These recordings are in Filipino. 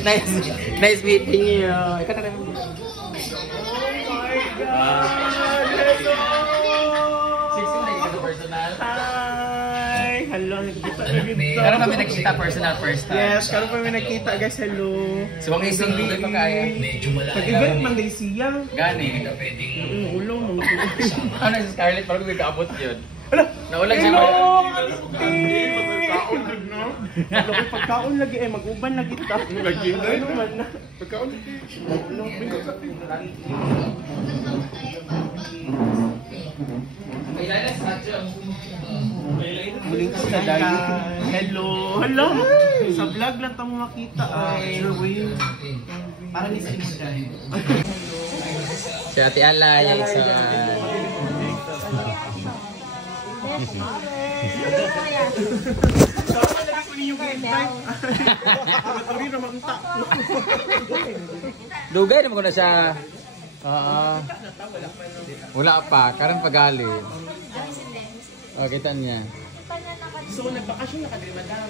Nice meeting you. Ikaw na rin. Oh my God! Hello! Hi! Hello, nagkita na kita. Karon kami nakita personal first time. Yes, karon kami nakita guys, hello. So ang isang dugay pa kaya. Pag-event man day siya. Gani. Ulong. Ano si Scarlett parang may kaabot yun. Ala, naulag siya. Hello, pagkaon lagi eh, mag-uban lagi ta. Lagi ano man na. Pagkaon lagi. Muling ko na dahil. Hello. Hello. Sa vlog lang tayo makita ay. Para ni sa imo dahil. Si Ate Ala, yung isa. Dugay naman ko na siya. Wala pa, karon pagali. Oh, kita niya. So, nagbakasyon na ka din, madam.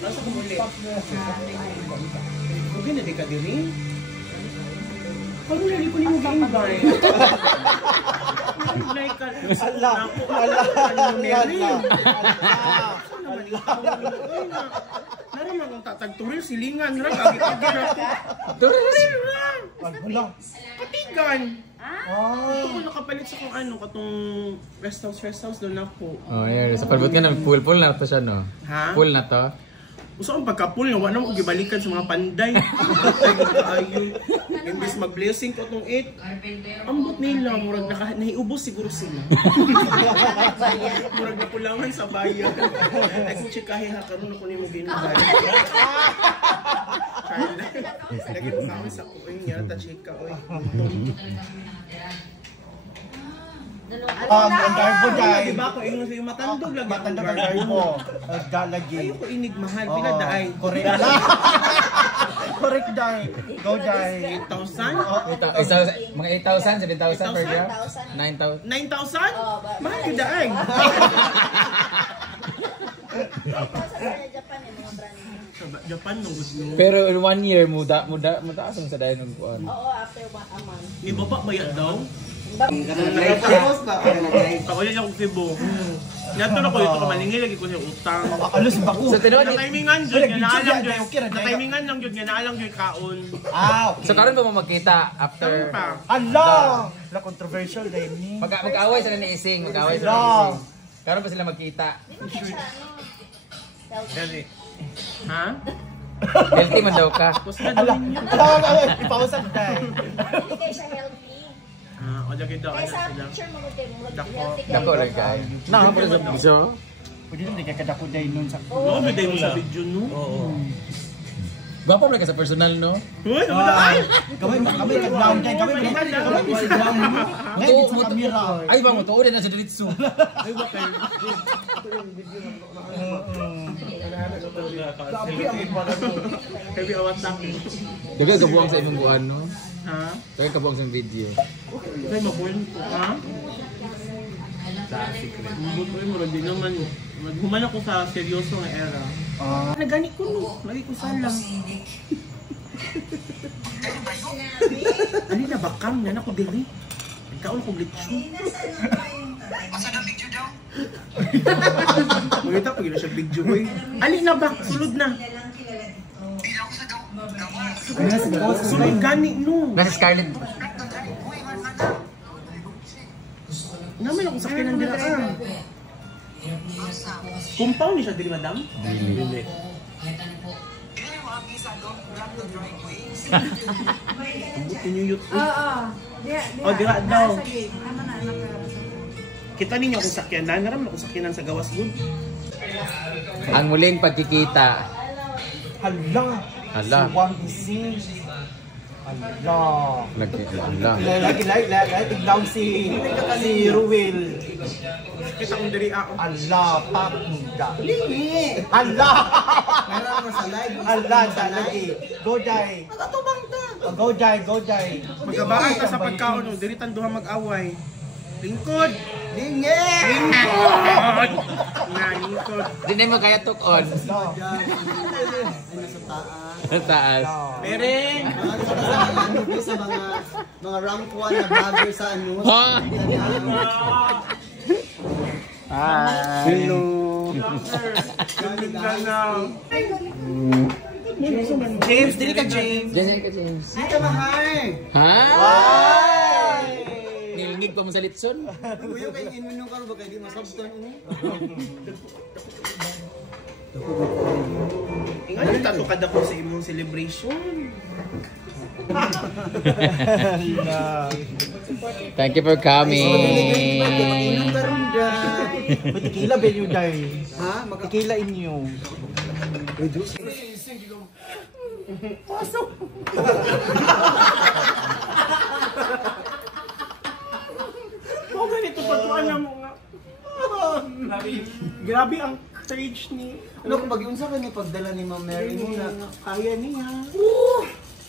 Nasa ko muli. Okay na di ka din rin? Paano nali ko niyo mag-invay? Allah! Nari lang ang tatagturil, silingan. Agi-agi na ako. Turil lang! Katigan! Ito ko nakapalit sa kung ano, katong rest house doon ako. Oh, yeah. Sa palbot nga na, pool na to siya, no? Ha? Pool na to? Uso ang pagka-pool nga, wala mo gibalikan sa mga panday. Ayun. Imbis mag-blessing ko itong 8. Ambot nila, murag nahiubos siguro sila. Murag napulangan sa bayan. Ay kung chikahe ha, karoon ako niyo mag-inubay. Lagi mo kami sa kuwing niya, ta-chika, oy. Ang garbo dahil. Diba ako, yung matandog lagi. Matandog ang garbo. Lagi. Ayoko inig mahal, pila daay. Correct. Correct dahil. Go dahil. 8,000? Mga 8,000, 7,000 per gram? 9,000. 9,000? Mahal yung daay. Japan nung gusto. Pero in 1 year, muda asang sa dahil ng kuwan. Oo, after 1 month. Ni baba bayad daw? Nag-post Pakulit ako Cebu. Nato na ko ito kamalingil, lagi ko siya utang. Alos bako. So, tinuod Natimingan dyan, nga naalang dyan. Natimingan lang dyan, nga naalang dyan kaon. Okay. So, karon pa mo magkita after... Saan pa? Allah! Na controversial dahil ni. Mag-away sila ni Ising, mag-away sila ni Ising. Karon pa sila magkita. Dali. Ha? Healthy man daw ka. Basta Allah! doon niya. Allah! Ipausan dahil. Hindi kayo siya healthy. O lagi daw, Kaya ano sa sila. picture mo kayo, Dako. Dako rin ka. Nakapala sa video. Pwede naman kadako dahil nun sa... Oo, biday mo sa video, no? Oo. Gwapo mo ka sa personal, no? Uy, naman! Kami ka-ground dahil. Kami ka-ground. Ngayon sa camera. Ay, ba mo to? Ulit na sa diritso. Ay, ba kayo? Heavy awatak. Daga kabuang sa imong buwan, no? Ha? Daga kabuang sa video. Ay, mabuhin ko, ha? Mabot ko yung murag din naman. Maghuman ako sa seryoso nga era. Nagani ko no. Lagi ko salang. Ano na bakam na ako dili. Ikaw ko glitch. Asa na video daw? Magita pag siya video boy. Ali na ba? Sulod na. Di ako sa daw. Sulod gani no. Nasa Scarlett. Naman ako sakyan ng diraan. Compound ni siya dili madam? Dili. Hindi na mga pisa doon. Grab the driveway. Buti niyo yun. Oo. Oh, dira daw. Kita ninyo akong sakyanan. Naram na akong sakyanan sa gawas good. Ang muling pagkikita. Hala! Hala. Si Juan Ising. Hala! Lagi. Lagi down si Ruel. Kita akong diri ako. Hala! Pakunda. Lili! Hala! Hala! Sa lagi. Go Jai! Go Jai! Magkabaan ka sa pagkaon. Diri tanduha mag-away. Lingkod! Lingi! Lingkod! Nga, lingkod. Di na mo kaya tukon. Ay, nasa taas. Taas. Mereng! Sa mga rank 1 na vlogger sa ano. Ha? Hi. Hello! Galing ka na. James, dili ka James. Diyan ka, James. Dito mahal! Ha? Nilingig pa mo sa litson. Uyo kayo inunom ka ba kayo di masabtan mo? Ingay, tatukad ako sa imong celebration. Thank you for coming. Inom ka rin dyan. Matikila ba yun dahil? Ha? Matikila inyo. Oh, ganito pa ito, alam mo nga. Grabe ang stage ni... Ano kung pag-iunsa ka ni pagdala ni Ma'am Mary mo na? Kaya niya.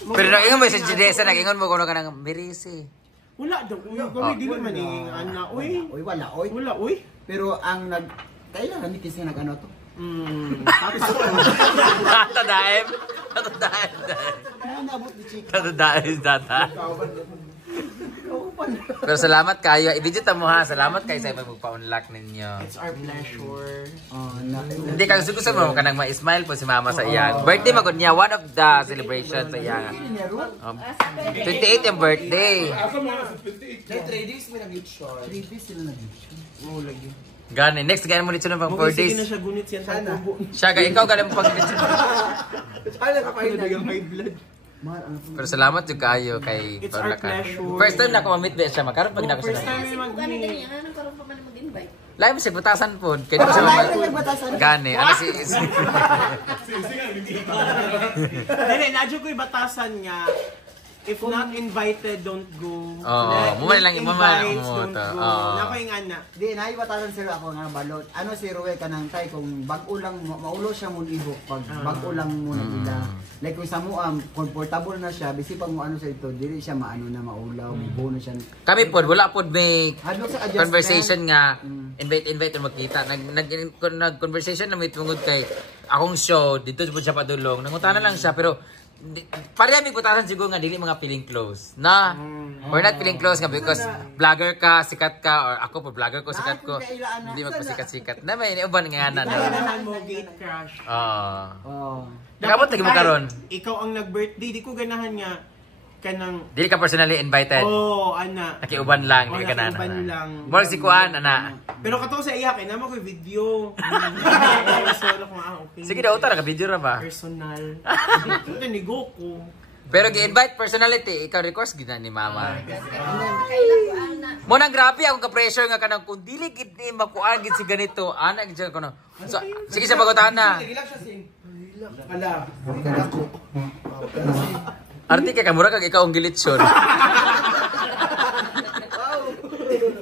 Pero nag-ingon mo si Jidesa, nag-ingon mo kung ano ka ng Mirisi. Wala daw. Uy, di naman eh. Ana, uy. Uy, wala, oy. Wala, uy. Pero ang kailangan ni kasi nag-ano to? Tatadaim. Tatadaim. Ano nabot ni Chika? Tatadaim, data. Pero salamat kayo. I-video mo ha. Salamat kayo sa magpa-unlock ninyo. It's our pleasure. Hindi ka gusto mo ka nang ma-smile po si mama sa iyang. Birthday magod niya. One of the celebrations sa iyang. 28 yung birthday. 3 days may nag-short. 3 days sila nag-short. Oo, lagi. Gani. Next, gani mo dito na pang 4 Sige na days. siya gunit siya sa tubo. Siya, ikaw galing mo pag dito. Sana ka pa yung high blood. Pero salamat yung kayo kay It's our Parlakan. pleasure. First time na ako mamit ba siya. Makaroon pag na ako First siya. time yung Ano mag-meet. ganyan? Ano karoon pa man mag-invite? Lahat mo si butasan po. Kaya di ko siya mamit. Gani. Ano si... Dili, nadyo ko yung batasan nga. If not invited, don't go. Oo, mumali lang, Invites, mumali. don't go. Oo. Nako yung ana. Di, naibatalan sila ako nga balot. Ano si Ruel kanang tay kung bag-o lang, maulo siya mo ibok pag bag-o lang mo na ila. Like kung sa mo, comfortable na siya, bisi pag mo ano sa ito, dili siya maano na maulaw, buo na siya. Kami po, wala po may Hadlok sa adjustment. conversation nga. Invite na magkita. Nag-conversation na may tungod kay akong show. Dito po siya padulong. Nangutana lang siya, pero pareha may putasan siguro nga dili mga feeling close na we're not feeling close nga because vlogger ka, sikat ka, or ako po vlogger ko, sikat ko, hindi magpasikat-sikat na may uban nga na Kailangan mo gate crush. Oh. Nakabot lagi mo karon. Ikaw ang nag-birthday, di ko ganahan nga kanang Dili ka personally invited. ana. Nakiuban lang, hindi ka na. Nakiuban lang. More si Kuan, ana. Pero katong sa iya, kaya naman ko yung video. So, okay. Sige daw, tara, ka-video ra ba? Personal. Ito ni Goku. Pero gi-invite personality, ikaw request gina ni mama. Kailan ko ang na... Mo nang grabe ako ka-pressure nga kanang kung dili gid ni makuan gid si ganito, ana gid siya kono. So, sige sa bagotahan na. Ala. Arti kay kamura kag ikaw ang gilitsyon.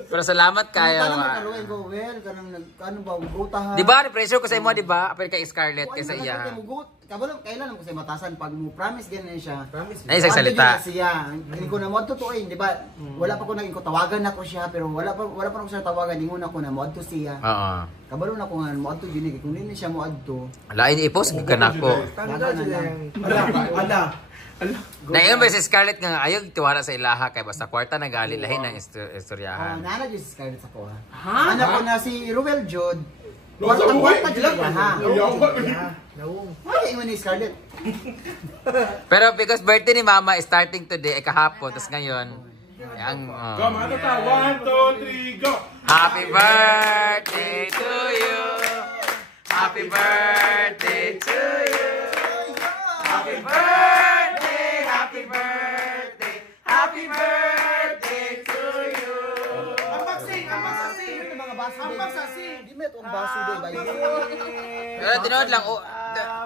Pero salamat kayo. Ano ka Ruel go well kanang ano ba gutahan. Di ba, pressure ko sa imo, di ba? Apel kay Scarlett kay sa iya. Kabalo kailan ko sa matasan pag mo promise ganyan siya. Ay, isang salita. Siya. Hindi ko na mo tutuin, di ba? Wala pa ko naging ko tawagan ako siya pero wala pa ako siya tawagan ingon ako na mo adto siya. Oo. Kabalo na ko nga mo adto gini kung dili siya mo adto. Lain i-post gid kanako. Ala. Naingon ba si Scarlett nga ayaw tiwala sa ilaha kay basta kwarta nagali lahi ng istoryahan. Nana jud si Scarlett sa ko ha. Ha? Anak ko na si Ruel Jod. Kwarta jud ha. Ay, ingon ni Scarlett. Pero because birthday ni Mama is starting today, kahapon, tapos ngayon, ang... Come on, 1, 2, 3, go! Happy birthday to you! Happy birthday to you! Happy birthday! Happy birthday! Happy birthday to you! Ang pagsing! Di met ang baso do ba? Pero tinood lang,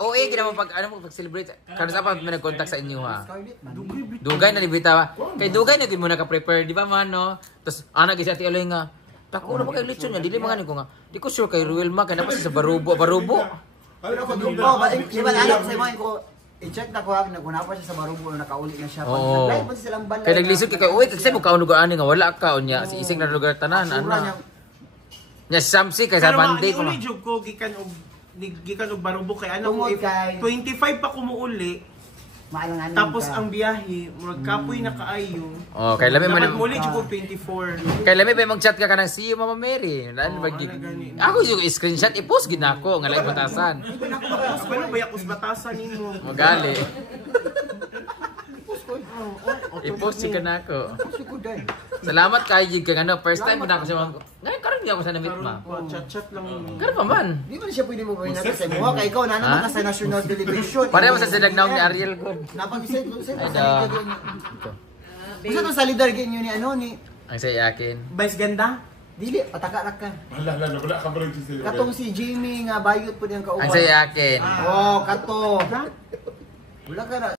OA, gina mo pag, ano mo, pag-celebrate, kano sa pa may nag-contact sa inyo ha? Scarlett man. Dugay na libita ba? Kay Dugay na gid mo naka-prepare, di ba man no? Tapos ana gid sa Ate Aloy nga. Tako na ba kay lechon niya? Dili mga ko nga. Di ko sure kay Ruel ma kay napasi sa Barubo. Pero ko dugo ba di ba anak sa mo ko I-check na ko kung pa siya sa Barubo na nakauli na siya. Oo. Nag-live pa silang balay. Kaya naglisod kay uy kasi mo kauno ani nga wala ka unya si isig na lugar tanan ana. Nya samsi kay sa Pero bande ko. uli jud ko gikan og Barubo kay ano Tungod ko kay- 25 pa ko muuli. Maalang-alang Tapos ka. ang biyahe, murag kapoy na kaayo. Oh, kay lami man Dapat muli jud ko 24. kay lami pa mag-chat ka kanang see you Mama Mary. Ano ba gani. ako yung screenshot i-post gid nako nga live batasan. Tapos ba baya kus batasan nimo. Magali. Post ko. I-post si kanako. Post ko dai. Salamat kay Jig kay ano first time ko na ako sa mga ngayon karon di ako sa namit ma. Chat-chat lang nimo. Karon pa man. Di man siya pwede mo gawin natin sa mo. Kay ikaw na naman ka sa national television. Pareho sa sinagnaw ni Ariel ko. Napag-isip ko sa Ay, salidar. Usa to salidar gyud ni ano ni Ang saya akin. Vice ganda? dili pataka ra ka. Wala, wala ka ba rin sila? Katong si Jamie nga bayot po niyang kauban. Ang saya akin. Oh, kato. Wala ka na.